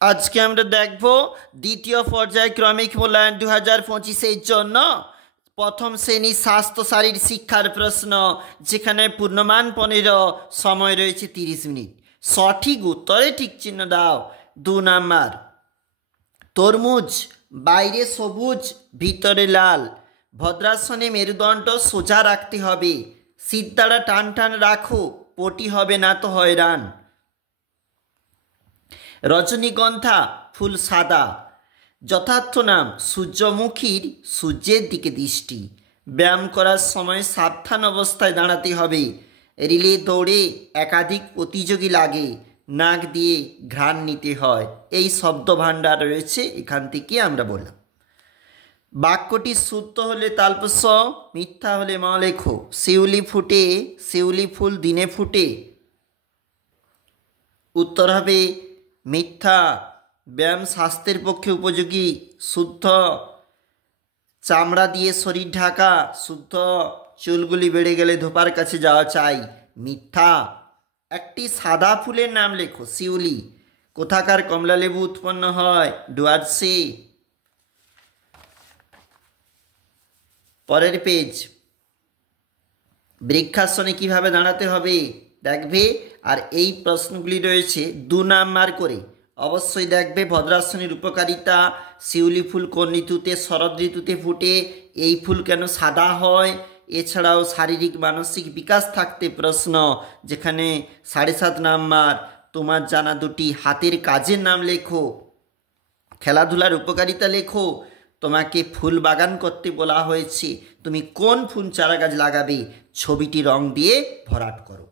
আজকে আমরা দেখব দ্বিতীয় পর্যায়ক্রমিক মূল্যায়ন 2025-এর জন্য প্রথম শ্রেণী স্বাস্থ্য শারীর শিক্ষার প্রশ্ন, যেখানে পূর্ণমান 15, সময় রয়েছে 30 মিনিট। সঠিক উত্তরে ঠিক চিহ্ন দাও। 2 নাম্বার, তরমুজ বাইরে সবুজ ভিতরে লাল। ভদ্রাসনে মেরুদণ্ড সোজা রাখতে হবে। সিদ্ধারা টান টান রাখো, পটি হবে না তো হয়রান। রজনীগন্ধা ফুল সাদা। যথার্থ নাম সূর্যমুখীর সূর্যের দিকে দৃষ্টি। ব্যায়াম করার সময় সাবধান অবস্থায় দাঁড়াতে হবে। রিলে দৌড়ে একাধিক প্রতিযোগী লাগে। নাক দিয়ে ঘ্রাণ নিতে হয়। এই শব্দ ভাণ্ডার রয়েছে, এখান থেকে আমরা বললাম। বাক্যটি শুদ্ধ হলে তালপস্য, মিথ্যা হলে ম লেখো। শিউলি ফুটে, শিউলি ফুল দিনে ফুটে। উত্তর হবে মিথ্যা। ব্যায়াম স্বাস্থ্যের পক্ষে উপযোগী, শুদ্ধ। চামড়া দিয়ে শরীর ঢাকা, শুদ্ধ। চুলগুলি বেড়ে গেলে ধোপার কাছে যাওয়া চাই, মিথ্যা। একটি সাদা ফুলের নাম লেখো। শিউলি। কোথাকার কমলা লেবু উৎপন্ন হয়? ডুয়ার্সে। পরের পেজ, বৃক্ষাসনে কিভাবে দাঁড়াতে হবে দেখবে। আর এই প্রশ্নগুলি রয়েছে 2 নাম্বার করে। অবশ্যই দেখবে ভদ্রাসনের উপকারিতা, শিউলি ফুল কোন ঋতুতে? শরৎ ঋতুতে ফুটে। এই ফুল কেন সাদা হয়? এছাড়াও শারীরিক মানসিক বিকাশ থাকতে প্রশ্ন, যেখানে 7.5 নাম্বার। তোমার জানা 2টি হাতের কাজের নাম লেখো। খেলাধুলার উপকারিতা লেখো। তোমাকে ফুল বাগান করতে বলা হয়েছে, তুমি কোন ফুল চারা গাছ লাগাবে? ছবিটি রং দিয়ে ভরাট করো।